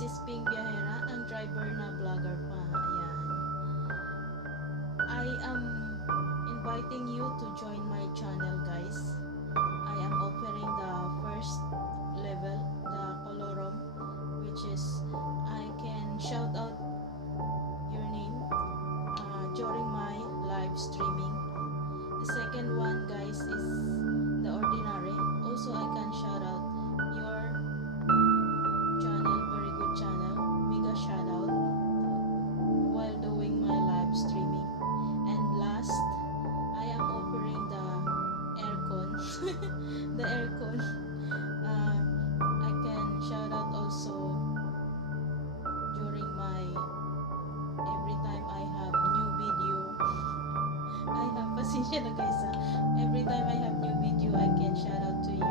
This is Ping Biyahera, ang driver na vlogger pa. Ayan. I am inviting you to join my channel, guys. I am offering the first level, the colorum, which is I can shout out your name during my live streaming. The second one, guys, is the ordinary. Also, I can shout out your channel, very good channel, mega shout out while doing my live streaming. And last, I am offering the aircon. The aircon. I can shout out also during my every time I have new video. I have pasensya na guys. Every time I have new video, I can shout out to you.